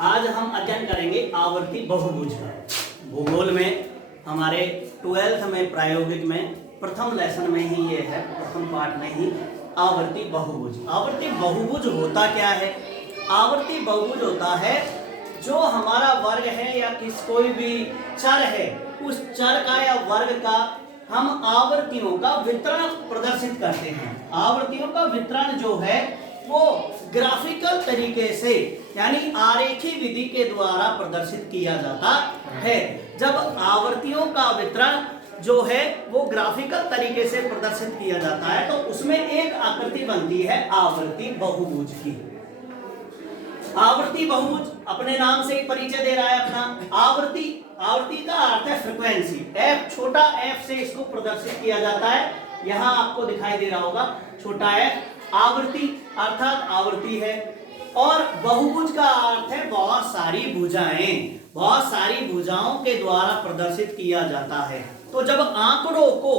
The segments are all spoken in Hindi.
आज हम अध्ययन करेंगे आवर्ती बहुभुज का। भूगोल में हमारे 12th में प्रायोगिक में प्रथम लेसन में ही ये है, प्रथम पाठ में ही आवर्ती बहुभुज। आवर्ती बहुभुज होता क्या है? आवर्ती बहुभुज होता है जो हमारा वर्ग है या कोई भी चर है, उस चर का या वर्ग का हम आवर्तियों का वितरण प्रदर्शित करते हैं। आवर्तियों का वितरण जो है वो ग्राफिकल तरीके से यानी आरेखी विधि के द्वारा प्रदर्शित किया जाता है। जब आवर्तियों का वितरण जो है वो ग्राफिकल तरीके से प्रदर्शित किया जाता है तो उसमें एक आकृति बनती है आवर्ती बहुभुज की। आवर्ती बहुभुज अपने नाम से ही परिचय दे रहा है अपना। आवर्ती, आवर्ती का अर्थ है फ्रीक्वेंसी। एफ, छोटा एफ से इसको प्रदर्शित किया जाता है। यहाँ आपको दिखाई दे रहा होगा छोटा एफ। आवर्ती अर्थात आवर्ती है। और बहुभुज का अर्थ है बहुत सारी भुजाएं, बहुत सारी भुजाओं के द्वारा प्रदर्शित किया जाता है। तो जब आंकड़ों को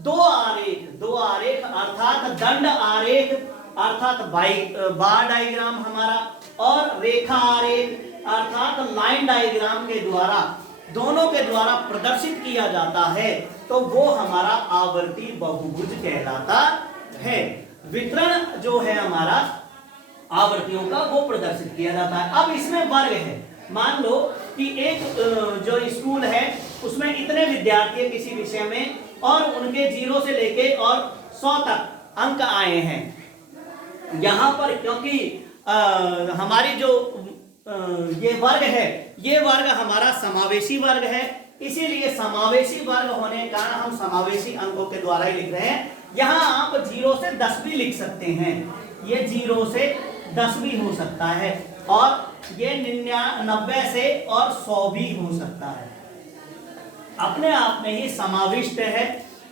दो आरेख अर्थात दंड आरेख अर्थात बार डायग्राम हमारा और रेखा आरेख अर्थात लाइन डायग्राम के द्वारा, दोनों के द्वारा प्रदर्शित किया जाता है तो वो हमारा आवर्ती बहुभुज कहलाता है। वितरण जो है हमारा आवर्तियों का वो प्रदर्शित किया जाता है। अब इसमें वर्ग है। मान लो कि एक जो स्कूल है उसमें इतने विद्यार्थी है किसी विषय में और उनके 0 से लेके और 100 तक अंक आए हैं। यहाँ पर क्योंकि हमारी जो ये वर्ग है, ये वर्ग हमारा समावेशी वर्ग है, इसीलिए समावेशी वर्ग होने के कारण हम समावेशी अंकों के द्वारा ही लिख रहे हैं। यहाँ आप 0 से 10 भी लिख सकते हैं, ये 0 से 10 भी हो सकता है और ये 99 से और 100 भी हो सकता है। अपने आप में ही समाविष्ट है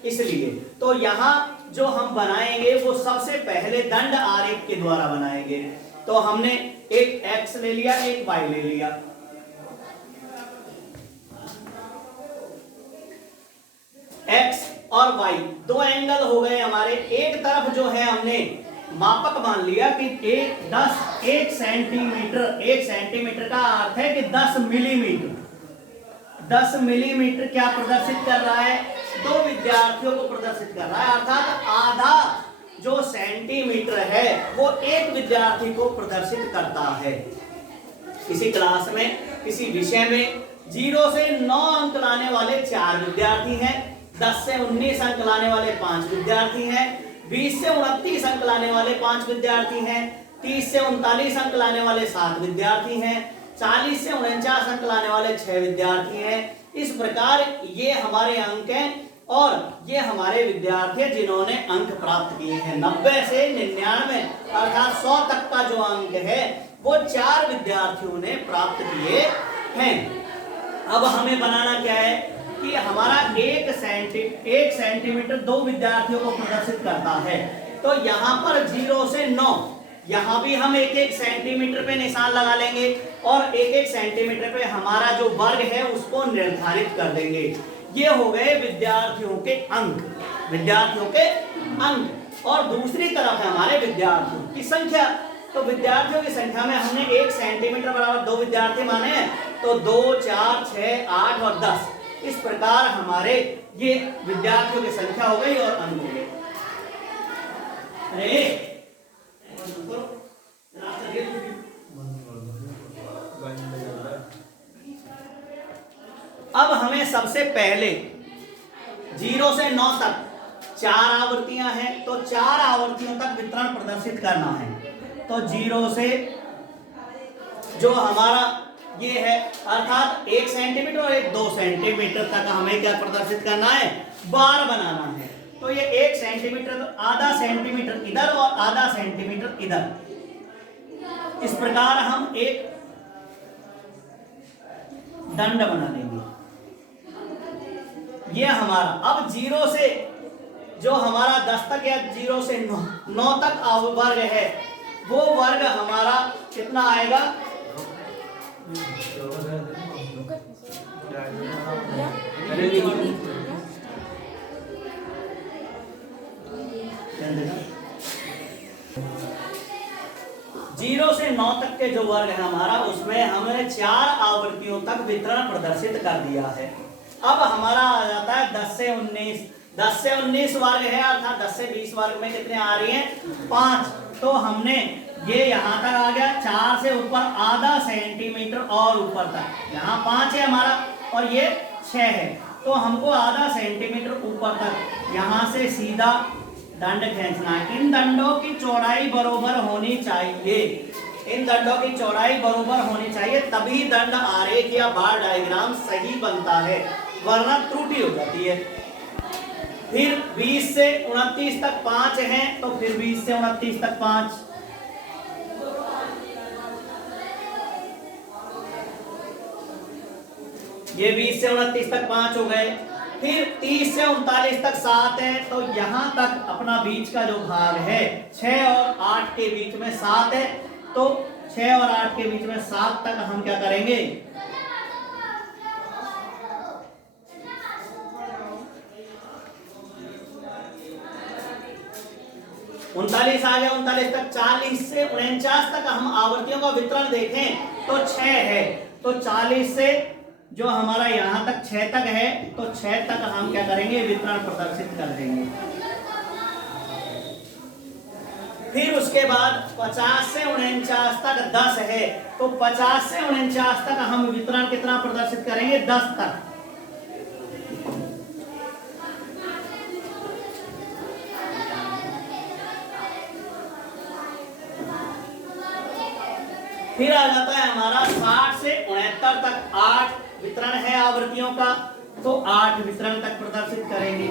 इसलिए। तो यहाँ जो हम बनाएंगे वो सबसे पहले दंड आरेख के द्वारा बनाएंगे। तो हमने एक x ले लिया, एक y ले लिया। x और y दो एंगल हो गए हमारे। एक तरफ जो है हमने मापक मान लिया कि 1 सेंटीमीटर। 1 सेंटीमीटर का अर्थ है कि 10 मिलीमीटर। 10 मिलीमीटर क्या प्रदर्शित कर रहा है? दो विद्यार्थियों को प्रदर्शित कर रहा है, अर्थात आधा जो सेंटीमीटर है वो एक विद्यार्थी को प्रदर्शित करता है। किसी क्लास में, किसी विषय में 0 से 9 अंक लाने वाले 4 विद्यार्थी हैं, 10 से 19 अंक लाने वाले 5 विद्यार्थी हैं, 20 से 29 अंक लाने वाले 5 विद्यार्थी हैं, 30 से 39 अंक लाने वाले 7 विद्यार्थी हैं, 40 से 49 अंक लाने वाले 6 विद्यार्थी हैं। इस प्रकार ये हमारे अंक हैं और ये हमारे विद्यार्थी हैं जिन्होंने अंक प्राप्त किए हैं। 90 से 99 अर्थात 100 तक का जो अंक है वो 4 विद्यार्थियों ने प्राप्त किए हैं। अब हमें बनाना क्या है कि हमारा 1 सेंटीमीटर 2 विद्यार्थियों को प्रदर्शित करता है। तो यहाँ पर 0 से 9, यहाँ भी हम 1 सेंटीमीटर पे निशान लगा लेंगे और 1 सेंटीमीटर पे हमारा जो वर्ग है उसको निर्धारित कर देंगे। ये हो गए विद्यार्थियों के अंक, विद्यार्थियों के अंक। और दूसरी तरफ है हमारे विद्यार्थियों की संख्या। तो विद्यार्थियों की संख्या में हमने 1 सेंटीमीटर बराबर 2 विद्यार्थी माने हैं, तो 2, 4, 6, 8 और 10। इस प्रकार हमारे ये विद्यार्थियों की संख्या हो गई और अंक हो गए। अब हमें सबसे पहले 0 से 9 तक 4 आवर्तियां हैं, तो 4 आवर्तियों तक वितरण प्रदर्शित करना है। तो 0 से जो हमारा ये है अर्थात 1 सेंटीमीटर और 2 सेंटीमीटर तक हमें क्या प्रदर्शित करना है? बार बनाना है। तो ये 1 सेंटीमीटर, आधा सेंटीमीटर इधर और आधा सेंटीमीटर इधर। इस प्रकार हम एक दंड बना लेंगे। ये हमारा अब 0 से जो हमारा 10 तक या 0 से 9 तक वर्ग है वो वर्ग हमारा कितना आएगा? जीरो से 9 तक के जो वर्ग है हमारा, उसमें हमने 4 आवृत्तियों तक वितरण प्रदर्शित कर दिया है। अब हमारा आ जाता है 10 से 19। 10 से 19 वर्ग है, अर्थात 10 से 20 वर्ग में कितने आ रही हैं? 5। तो हमने ये यहाँ तक आ गया, 4 से ऊपर आधा सेंटीमीटर और ऊपर तक, यहाँ 5 है हमारा और ये 6 है, तो हमको आधा सेंटीमीटर ऊपर तक यहाँ से सीधा दंड खींचना है। इन दंडों की चौड़ाई बराबर होनी चाहिए, इन दंडों की चौड़ाई बराबर होनी चाहिए, तभी दंड आरेख या बार डायग्राम सही बनता है, वरना त्रुटि हो जाती है। फिर 20 से 29 तक 5 है, तो फिर 20 से 29 तक 5, ये 20 से 29 तक 5 हो गए। फिर 30 से 39 तक 7 है, तो यहां तक अपना बीच का जो भाग है 6 और 8 के बीच में 7 है, तो 6 और 8 के बीच में 7 तक हम क्या करेंगे? उनतालीस आ गया, 39 तक। 40 से 49 तक हम आवृत्तियों का वितरण देखें तो 6 है, तो 40 से जो हमारा यहां तक 6 तक है, तो 6 तक हम क्या करेंगे? वितरण प्रदर्शित कर देंगे। फिर उसके बाद 50 से 49 तक 10 है, तो 50 से 49 तक हम वितरण कितना प्रदर्शित करेंगे? 10 तक। फिर आ जाता है हमारा 60 से 69 तक 8 वितरण है आवृत्तियों का, तो 8 वितरण तक प्रदर्शित करेंगे।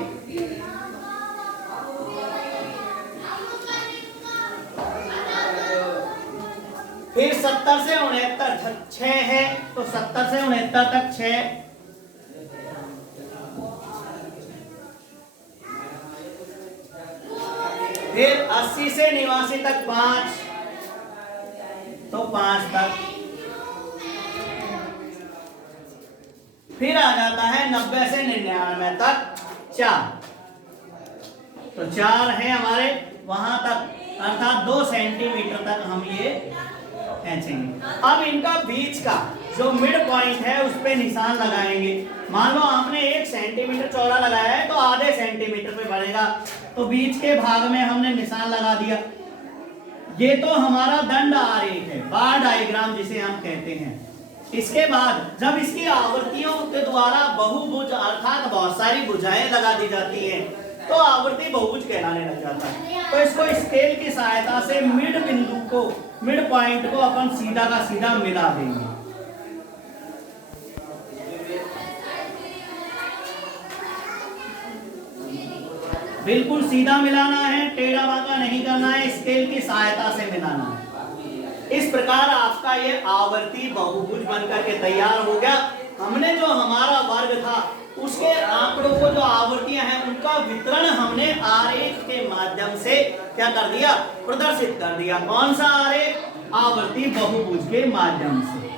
फिर 70 से 69 6 है, तो 70 से 69 तक 6, फिर 80 से 89 तक 5, तो 5 तक। फिर आ जाता है 90 से 99 तक 4, तो 4 है हमारे वहां तक, अर्थात 2 सेंटीमीटर तक हम ये खींचेंगे। अब इनका बीच का जो मिड पॉइंट है उस पे निशान लगाएंगे। मान लो आपने 1 सेंटीमीटर चौड़ा लगाया है, तो आधे सेंटीमीटर पे बढ़ेगा, तो बीच के भाग में हमने निशान लगा दिया। ये तो हमारा दंड आरेख है, बार डायग्राम जिसे हम कहते हैं। इसके बाद जब इसकी आवृत्तियों के द्वारा बहुभुज अर्थात बहुत सारी भुजाएं लगा दी जाती हैं, तो आवर्ती बहुभुज कहलाने लग जाता है। तो इसको स्केल की सहायता से मिड बिंदु को, मिड पॉइंट को अपन सीधा का सीधा मिला देंगे। बिल्कुल सीधा मिलाना है, टेढ़ा बांका नहीं करना है, स्केल की सहायता से मिलाना है। इस प्रकार आपका ये आवर्ती बहुभुज बनकर के तैयार हो गया। हमने जो हमारा वर्ग था उसके आंकड़ों को, जो आवर्तियां हैं उनका वितरण हमने आरेख के माध्यम से क्या कर दिया? प्रदर्शित कर दिया। कौन सा आरेख? आवर्ती बहुभुज के माध्यम से।